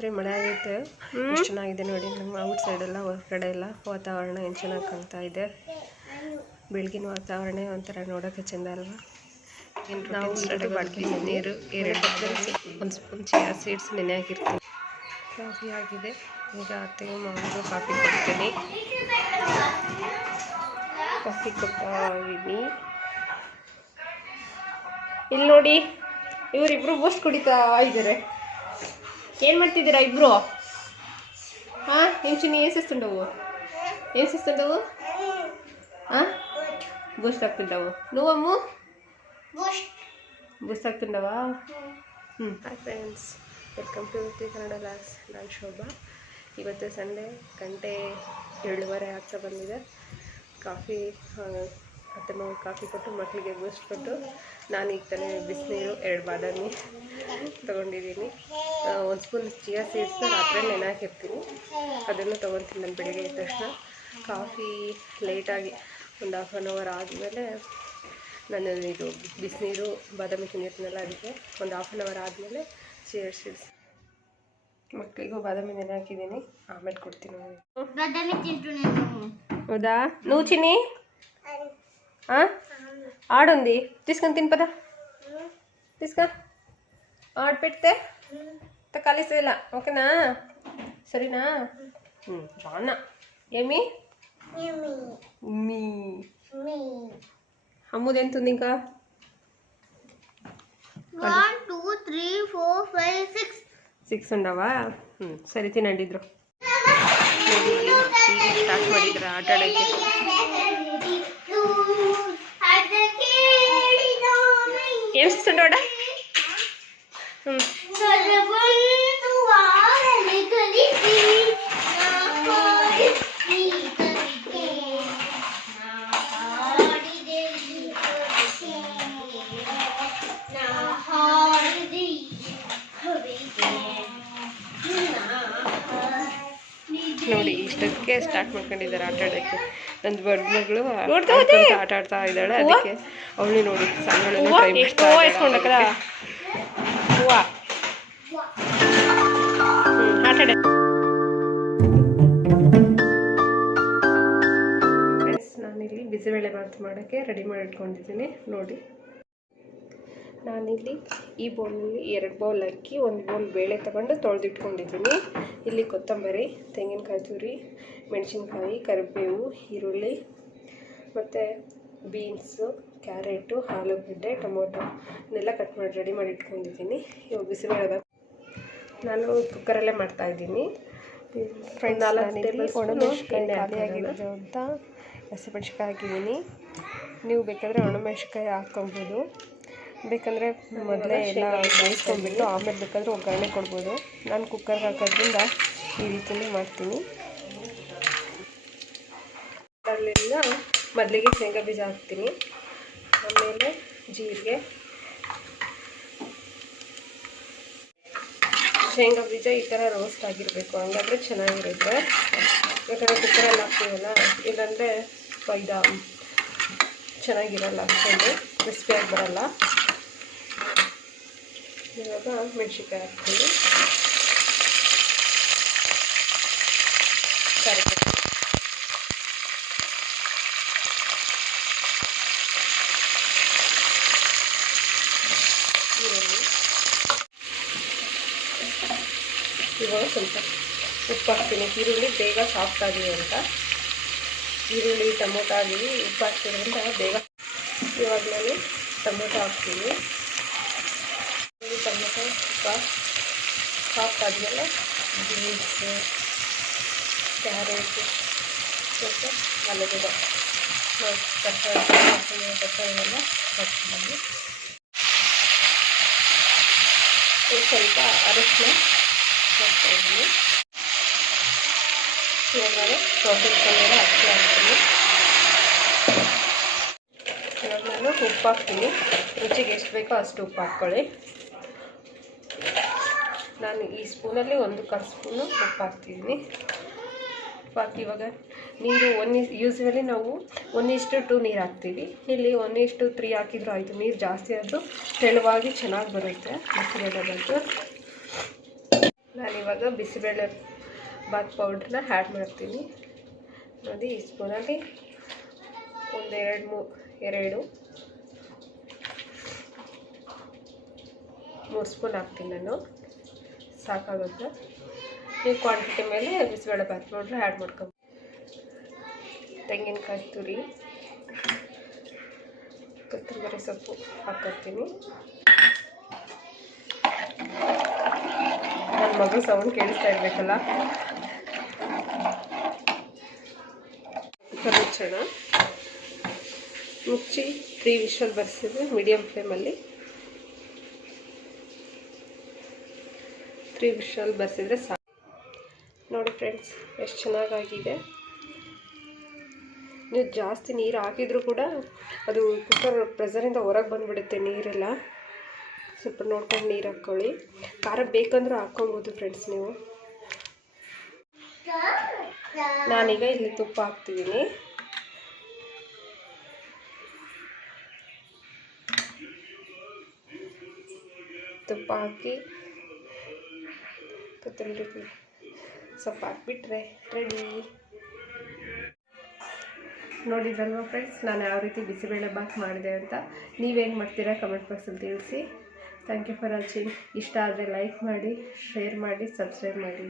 ರಾತ್ರಿ ಮಳೆ ಆಗೈತೆ. ಎಷ್ಟು ಚೆನ್ನಾಗಿದೆ ನೋಡಿ ನಮ್ಮ ಔಟ್ ಸೈಡ್ ಎಲ್ಲ ಹೊರಗಡೆ ಎಲ್ಲ ವಾತಾವರಣ ಏನು ಚೆನ್ನಾಗಿ ಕಾಣ್ತಾ ಇದೆ. ಬೆಳಗಿನ ವಾತಾವರಣ ಒಂಥರ ನೋಡೋಕೆ ಚೆಂದ ಅಲ್ವಾ? ನಾವು ಬಾಟ್ಲಿ ನೀರು ಎರಡು ಒಂದು ಸ್ಪೂನ್ ಚಿಯಾ ಸೀಡ್ಸ್ ನೆನೆ ಹಾಕಿರ್ತೀನಿ. ಕಾಫಿ ಆಗಿದೆ. ಈಗ ಅತ್ತೆಗೆ ಮಾಡಿದ್ರು ಕಾಫಿ ಕೊಡ್ತೀನಿ. ಕಾಫಿ ಕೊಡ್ತಾ ಇದ್ದೀನಿ ಇಲ್ಲಿ ನೋಡಿ ಇವರಿಬ್ರು ಬೂಸ್ಟ್ ಕುಡಿತಾ ಇದ್ದಾರೆ ಏನು ಮಾಡ್ತಿದ್ದೀರಾ ಇಬ್ರು ಹಾಂ ఎంచిని ఏం చేస్తుండవు ఏం చేస్తుండవు బూస్ట్ తాగుతుండవు నువ్వమ్ము ಬೂಸ್ಟ್ ಆಗ್ತಿಂಡವಾ ಹ್ಞೂ hi friends welcome to T Kannada loss ನಾನು ಶೋಭಾ ಇವತ್ತು ಸಂಡೇ ಗಂಟೆ ಏಳುವರೆ ಆಗ್ತಾ ಬಂದಿದೆ ಕಾಫಿ ಅತ್ತೆ ಮಗ ಕಾಫಿ ಕೊಟ್ಟು ಮಕ್ಕಳಿಗೆ ಬೂಸ್ಟ್ ಕೊಟ್ಟು ನಾನು ಈಗ ತಾನೇ ಬಿಸಿನೀರು ಎರಡು ಬಾದಾಮಿ ತೊಗೊಂಡಿದ್ದೀನಿ. ಒಂದು ಸ್ಪೂನ್ ಚಿಯಾ ಸೀಡ್ಸ್ನ ರಾತ್ರಿ ನೆನಾಕಿರ್ತೀನಿ. ಅದನ್ನು ತೊಗೊತೀನಿ ನಾನು ಬೆಳಗ್ಗೆ ಎದ್ದ ತಕ್ಷಣ. ಕಾಫಿ ಲೇಟಾಗಿ ಒಂದು ಹಾಫ್ ಆನ್ ಅವರ್ ಆದಮೇಲೆ ನಾನು ಇದು ಬಿಸಿನೀರು ಬಾದಾಮಿ ತಿನ್ನಿರ್ತೀನಲ್ಲ ಅದಕ್ಕೆ ಒಂದು ಹಾಫ್ ಆನ್ ಅವರ್ ಆದಮೇಲೆ ಚಿಯಾ ಸೀಡ್ಸ್ ಮಕ್ಕಳಿಗೂ ಬಾದಾಮಿ ನೆನೆ ಹಾಕಿದ್ದೀನಿ ಆಮೇಲೆ ಕೊಡ್ತೀನಿ. ಹೌದಾ? ನೂಚಿನಿ? ఆడుంది. తీసుకొని తిని పదా. తీసుకో ఆడ పెడితే కలిసేలా. ఓకేనా? సరేనా? బాగున్నా. ఏమి? మీ. అమ్ముది ఎంత ఉంది ఇంకా? Two three four five six. ఉండవా? సరే తినండి ఇద్దరు. స్టార్ట్ ಸ್ಟಾರ್ಟ್ ಮಾಡಿದ್ರ ಕೇಳಿಸ್ತೋಡ ನೋಡಿ. ಇಷ್ಟಕ್ಕೆ ಸ್ಟಾರ್ಟ್ ಮಾಡ್ಕೊಂಡಿದ್ದಾರೆ ಆಟ ಆಡೋಕ್ಕೆ ನನ್ನ ದೊಡ್ಡ ಮಗಳು ಆಟ ಆಡ್ತಾ ಇದ್ದಾಳೆ ಅದಕ್ಕೆ ಅವಳು ನೋಡಿ ನಾನಿಲ್ಲಿ ಬಿಸಿಬೇಳೆ ಬಾತ್ ಮಾಡೋಕ್ಕೆ ರೆಡಿ ಮಾಡಿ ಇಟ್ಕೊಂಡಿದ್ದೀನಿ ನೋಡಿ. ನಾನಿಲ್ಲಿ ಈ ಬೌಲಲ್ಲಿ ಎರಡು ಬೌಲ್ ಅಕ್ಕಿ ಒಂದು ಬೌಲ್ ಬೇಳೆ ತಗೊಂಡು ತೊಳೆದಿಟ್ಕೊಂಡಿದ್ದೀನಿ. ಇಲ್ಲಿ ಕೊತ್ತಂಬರಿ ತೆಂಗಿನಕಾಯಿ ತುರಿ ಮೆಣಸಿನ್ಕಾಯಿ ಕರಿಬೇವು ಈರುಳ್ಳಿ ಮತ್ತು ಬೀನ್ಸು ಕ್ಯಾರೆಟು ಆಲೂಗಡ್ಡೆ ಟೊಮೊಟೊ ಇದನ್ನೆಲ್ಲ ಕಟ್ ಮಾಡಿ ರೆಡಿ ಮಾಡಿ ಇಟ್ಕೊಂಡಿದ್ದೀನಿ. ಇವಾಗ ಬಿಸಿಬೇಳೆ ನಾನು ಕುಕ್ಕರಲ್ಲೇ ಮಾಡ್ತಾಯಿದ್ದೀನಿ ಫ್ರೆಂಡ್ ನಾಲ್ಕು ಒಣಮೆಣಸಿನ್ಕಾಯಿ ಖಾಲಿಯಾಗಿರೋದು ಅಂತ. ಹಸಿಮೆಣ್ಸಿಕಾಯಿ ಹಾಕಿದ್ದೀನಿ. ನೀವು ಬೇಕಾದರೆ ಒಣಮೆಣ್ಸಿನ್ಕಾಯಿ ಹಾಕ್ಕೊಬೋದು. ಬೇಕಂದರೆ ಮೊದಲೇ ಎಲ್ಲ ಬೇಯಿಸ್ಕೊಂಡ್ಬಿಟ್ಟು ಆಮೇಲೆ ಬೇಕಾದರೆ ಒಗ್ಗರಣೆ ಕೊಡ್ಬೋದು. ನಾನು ಕುಕ್ಕರ್ಗೆ ಹಾಕೋದ್ರಿಂದ ಈ ರೀತಿಯೇ ಮಾಡ್ತೀನಿ. ಅದರಿಂದ ಮೊದಲಿಗೆ ಶೇಂಗಾ ಬೀಜ ಹಾಕ್ತೀನಿ. ಆಮೇಲೆ ಜೀರಿಗೆ. ಶೇಂಗಾ ಬೀಜ ಈ ಥರ ರೋಸ್ಟ್ ಆಗಿರಬೇಕು. ಹಂಗಾದ್ರೆ ಚೆನ್ನಾಗಿರುತ್ತೆ. ಯಾಕಂದರೆ ಕುಕ್ಕರಲ್ಲಿ ಹಾಕ್ತೀವಲ್ಲ, ಇಲ್ಲಾಂದರೆ ಇದು ಚೆನ್ನಾಗಿರಲ್ಲ, ಅಷ್ಟೊಂದು ಕ್ರಿಸ್ಪಿಯಾಗಿ ಬರಲ್ಲ. ಇವಾಗ ಮೆಣಸಿನ್ಕಾಯಿ ಹಾಕ್ತೀನಿ ಕರಿಬೇವು ಈರುಳ್ಳಿ ಇವಾಗ ಸ್ವಲ್ಪ ಉಪ್ಪು ಹಾಕ್ತೀನಿ ಈರುಳ್ಳಿ ಬೇಗ ಸಾಫ್ಟ್ ಆಗಲಿ ಅಂತ ಈರುಳ್ಳಿ ಟೊಮೊಟೊ ಆಗಲಿ ಉಪ್ಪು ಹಾಕ್ತಿರೋದ್ರಿಂದ ಬೇಗ ಇವಾಗ ನಾನು ಟೊಮೊಟೊ ಹಾಕ್ತೀನಿ ಈರುಳ್ಳಿ ಟೊಮೆಟೊ ಸಾಫ್ಟ್ ಸಾಫ್ಟ್ ಆದಮೇಲೆ ಬೀನ್ಸು, ಕ್ಯಾರೆಟು ಮತ್ತು ಆಲೂಗಡ್ಡೆ ತರಕಾರಿ ತರಕಾರಿನೆಲ್ಲ ಹಾಕ್ಕೊಂಡು ಸ್ವಲ್ಪ ಅರಶಿನ ಹಾಕ್ತಾಯಿದ್ದೀನಿ ಇವಾಗ ನಾನು ತೊಳೆದಿಟ್ಕೊಂಡಿರೋ ಅಕ್ಕಿ ಹಾಕ್ತೀನಿ ಇವಾಗ ನಾನು ಉಪ್ಪು ಹಾಕ್ತೀನಿ. ರುಚಿಗೆ ಎಷ್ಟು ಬೇಕೋ ಅಷ್ಟು ಉಪ್ಪು ಹಾಕ್ಕೊಳ್ಳಿ. ನಾನು ಈ ಸ್ಪೂನಲ್ಲಿ ಒಂದು ಕಾಲು ಸ್ಪೂನು ಉಪ್ಪು ಹಾಕ್ತಿದ್ದೀನಿ. ಹಾಕಿ ಇವಾಗ ನೀರು ಒನ್ ಇಸ್, ಯೂಸ್ವಲಿ ನಾವು ಒನ್ ಟು ನೀರು ಹಾಕ್ತೀವಿ. ಇಲ್ಲಿ ಒನ್ ಇಷ್ಟು ತ್ರೀ ಹಾಕಿದ್ರು ಆಯಿತು, ನೀರು ಜಾಸ್ತಿ ಆದರೂ ತೆಳುವಾಗಿ ಚೆನ್ನಾಗಿ ಬರುತ್ತೆ ಬಿಸಿಬೇಳೆ ಬಂತು. ನಾನಿವಾಗ ಬಿಸಿಬೇಳೆ ಬಾತ್ ಪೌಡ್ರನ್ನ ಆ್ಯಡ್ ಮಾಡ್ತೀನಿ. ನೋಡಿ, ಈ ಸ್ಪೂನಲ್ಲಿ ಒಂದೆರಡು ಮೂ, ಎರಡು ಮೂರು ಸ್ಪೂನ್ ಹಾಕ್ತೀನಿ ನಾನು. ಸಾಕಾಗುತ್ತೆ. ಈ ಕ್ವಾಂಟಿಟಿ ಮೇಲೆ ಬಿಸಿಬೇಳೆ ಬಾತ್ ಪೌಡ್ರ್ ಆ್ಯಡ್ ಮಾಡ್ಕೊಂಡು ತೆಂಗಿನಕಾಯಿ ತುರಿ, ಕೊತ್ತಂಬರಿ ಸೊಪ್ಪು ಹಾಕ್ಕೊತೀನಿ ನನ್ನ ಮಗು ಸೌಂಡ್ ಕೇಳಿಸ್ತಾ ಇರಬೇಕಲ್ಲ? ಮುಚ್ಚೋಣ. ಮುಚ್ಚಿ ತ್ರೀ ವಿಷಲ್ ಬರ್ಸಿದ್ರೆ ಮೀಡಿಯಮ್ ಫ್ಲೇಮಲ್ಲಿ ತ್ರೀ ವಿಷಲ್ ಬರೆಸಿದ್ರೆ ಸಾಕು. ನೋಡಿ ಫ್ರೆಂಡ್ಸ್ ಎಷ್ಟು ಚೆನ್ನಾಗಾಗಿದೆ. ನೀವು ಜಾಸ್ತಿ ನೀರು ಹಾಕಿದರೂ ಕೂಡ ಅದು ಕುಕ್ಕರ್ ಪ್ರೆಸರಿಂದ ಹೊರಗೆ ಬಂದುಬಿಡುತ್ತೆ ನೀರೆಲ್ಲ. ಸ್ವಲ್ಪ ನೋಡ್ಕೊಂಡು ನೀರು ಹಾಕ್ಕೊಳ್ಳಿ ಖಾರ ಬೇಕಂದ್ರೂ ಹಾಕ್ಕೊಬೋದು ಫ್ರೆಂಡ್ಸ್ ನೀವು. ನಾನೀಗ ಇಲ್ಲಿ ತುಪ್ಪ ಹಾಕ್ತಿದ್ದೀನಿ ತುಪ್ಪ ಹಾಕಿ ಕೊತ್ತಂಬರಿ ಸೊಪ್ಪು ಹಾಕ್ಬಿಟ್ರೆ ರೆಡಿ ನೋಡಿದ್ರಲ್ವ ಫ್ರೆಂಡ್ಸ್ ನಾನು ಯಾವ ರೀತಿ ಬಿಸಿಬೇಳೆ ಬಾತ್ ಮಾಡಿದೆ ಅಂತ. ನೀವೇನು ಮಾಡ್ತೀರಾ ಕಮೆಂಟ್ ಬಾಕ್ಸಲ್ಲಿ ತಿಳಿಸಿ. ಥ್ಯಾಂಕ್ ಯು ಫಾರ್ ವಾಚಿಂಗ್ ಇಷ್ಟ ಆದರೆ ಲೈಕ್ ಮಾಡಿ ಶೇರ್ ಮಾಡಿ ಸಬ್ಸ್ಕ್ರೈಬ್ ಮಾಡಿ.